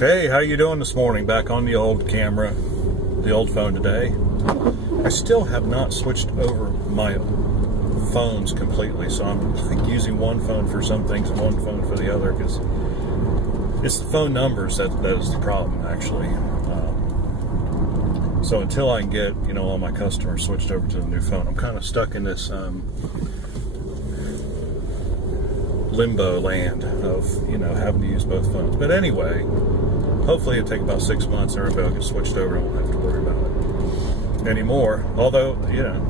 Hey, how you doing this morning? Back on the old camera, the old phone today. I still have not switched over my phones completely, so I'm like using one phone for some things and one phone for the other, because it's the phone numbers that is the problem, actually. So until I can get, all my customers switched over to the new phone, I'm kind of stuck in this limbo land of, having to use both phones. But anyway, hopefully it'll take about 6 months and everybody will get switched over and I won't have to worry about it anymore. Although,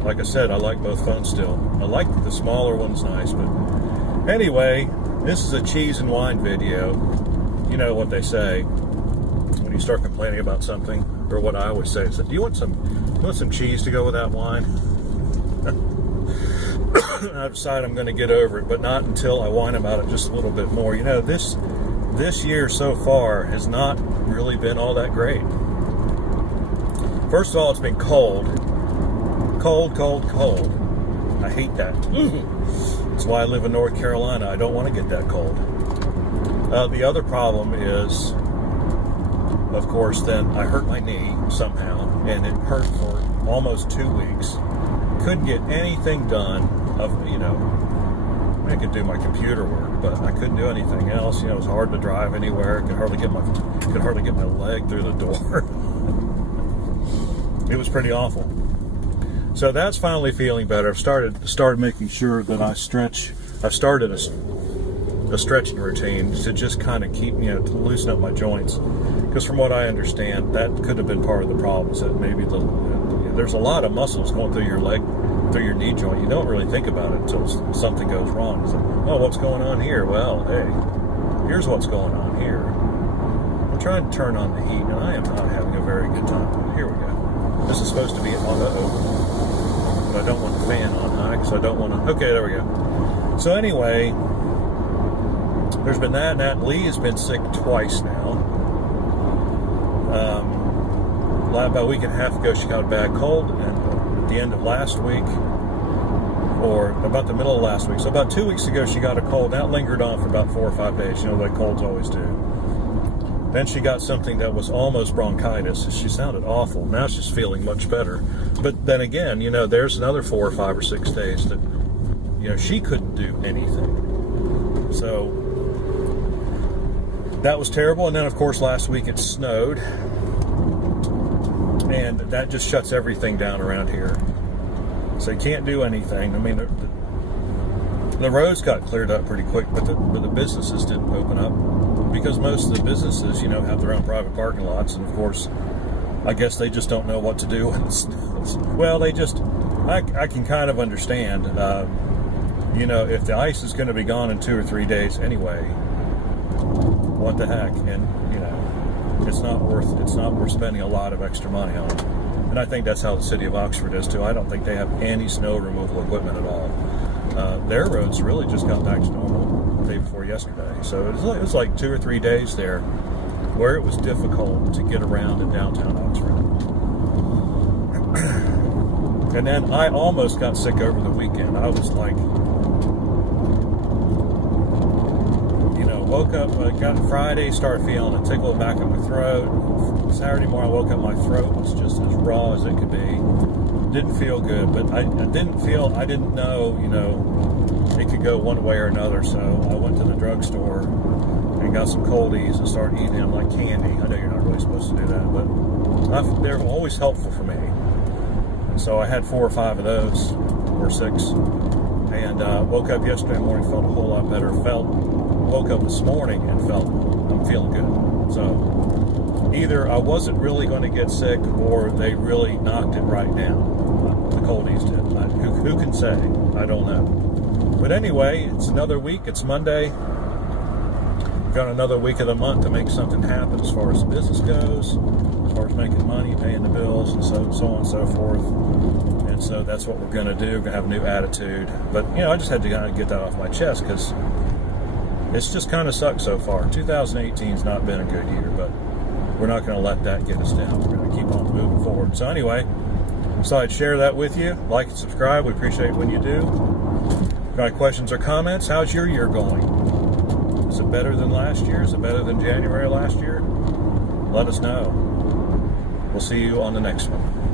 like I said, I like both phones still. I like the smaller one's nice, but anyway, this is a cheese and wine video. You know what they say when you start complaining about something, or what I always say is, do you want some cheese to go with that wine? I decide I'm going to get over it, but not until I whine about it just a little bit more. This year so far has not really been all that great. First of all, it's been cold. Cold. I hate that. That's why I live in North Carolina. I don't want to get that cold. The other problem is, of course, then I hurt my knee somehow, and it hurt for almost 2 weeks. Couldn't get anything done I could do my computer work, but I couldn't do anything else. It was hard to drive anywhere. Could hardly get my leg through the door. It was pretty awful. So that's finally feeling better. I've started making sure that I stretch. I've started a stretching routine to just kind of keep, to loosen up my joints. Because from what I understand, that could have been part of the problem. Is that maybe there's a lot of muscles going through your leg, through your knee joint. You don't really think about it until something goes wrong. It's like, oh, what's going on here? Well, hey, here's what's going on here. I'm trying to turn on the heat, and I am not having a very good time. Here we go. This is supposed to be on open, but I don't want the fan on high because I don't want to. Okay, there we go. So anyway, there's been that, and Lee has been sick twice now. About a week and a half ago, she got a bad cold, and at the end of last week, or about the middle of last week, so about 2 weeks ago, she got a cold. That lingered on for about 4 or 5 days, like colds always do. Then she got something that was almost bronchitis. She sounded awful. Now she's feeling much better. But then again, there's another 4 or 5 or 6 days that, she couldn't do anything. So that was terrible. And then, of course, last week it snowed. And that just shuts everything down around here. So you can't do anything. I mean, the roads got cleared up pretty quick, but the businesses didn't open up because most of the businesses, have their own private parking lots. And of course, I guess they just don't know what to do when it snows. Well, I can kind of understand, if the ice is going to be gone in 2 or 3 days anyway, what the heck? And, it's not worth spending a lot of extra money on it. And I think that's how the city of Oxford is too. I don't think they have any snow removal equipment at all. Their roads really just got back to normal the day before yesterday. So it was like 2 or 3 days there where it was difficult to get around in downtown Oxford. And then I almost got sick over the weekend. I was like, woke up, got Friday, started feeling a tickle back in my throat. Saturday morning, I woke up, my throat was just as raw as it could be. Didn't feel good, but I didn't know, it could go one way or another. So I went to the drugstore and got some coldies and started eating them like candy. I know you're not really supposed to do that, but they're always helpful for me. And so I had 4 or 5 of those, or 6, and woke up yesterday morning, felt a whole lot better. Woke up this morning and I'm feeling good. So either I wasn't really going to get sick, or they really knocked it right down. The coldies did. Who can say? I don't know. But anyway, it's another week. It's Monday. We've got another week of the month to make something happen as far as the business goes, as far as making money, paying the bills, and so on and so forth. And so that's what we're going to do. We're going to have a new attitude. But, I just had to kind of get that off my chest because it's just kind of sucked so far. 2018's not been a good year, but we're not going to let that get us down. We're going to keep on moving forward. So anyway, so I'd share that with you. Like and subscribe. We appreciate it when you do. Got questions or comments? How's your year going? Is it better than last year? Is it better than January last year? let us know. We'll see you on the next one.